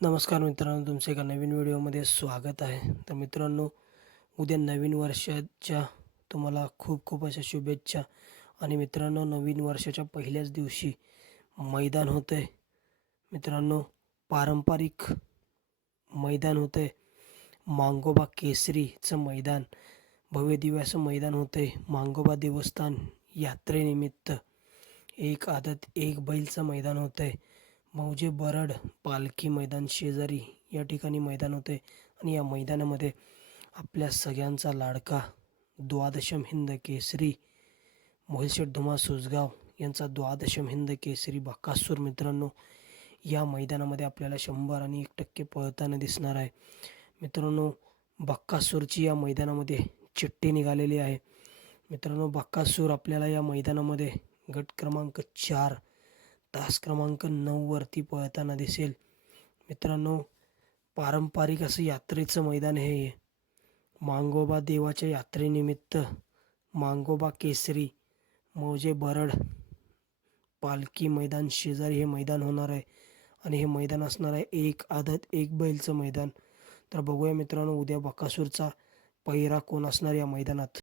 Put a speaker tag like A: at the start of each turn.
A: नमस्कार मित्रांनो तुमचं एका नवीन व्हिडिओमध्ये स्वागत आहे. तर मित्रांनो उद्या नवीन वर्षाच्या तुम्हाला खूप खूप अशा शुभेच्छा. आणि मित्रांनो नवीन वर्षाच्या पहिल्याच दिवशी मैदान होतं आहे मित्रांनो पारंपरिक मैदान होतं आहे मांगोबा केसरीचं मैदान भव्य मैदान होतं आहे मांगोबा देवस्थान यात्रेनिमित्त एक आदत एक बैलचं मैदान होतं आहे मौजे बरड पालखी मैदान शेजारी या ठिकाणी मैदान होते. आणि या मैदानामध्ये आपल्या सगळ्यांचा लाडका द्वादशम हिंद केसरी मोहिलशेठ धुमा सुजगाव यांचा द्वादशम हिंद केसरी बकासूर मित्रांनो या मैदानामध्ये आपल्याला शंभर आणि एक टक्के पळताना दिसणार आहे. मित्रांनो बक्कासूरची या मैदानामध्ये चिठ्ठी निघालेली आहे. मित्रांनो बक्कासूर आपल्याला या मैदानामध्ये गट क्रमांक चार तास क्रमांक नऊवरती पळताना दिसेल. मित्रांनो पारंपरिक असं यात्रेचं मैदान हे. आहे. मांगोबा देवाच्या यात्रेनिमित्त मांगोबा केसरी मौजे बरड पालखी मैदान शेजारी हे मैदान होणार आहे आणि हे मैदान असणार आहे एक आदत एक बैलचं मैदान. तर बघूया मित्रांनो उद्या बकासूरचा पहिरा कोण असणार या मैदानात?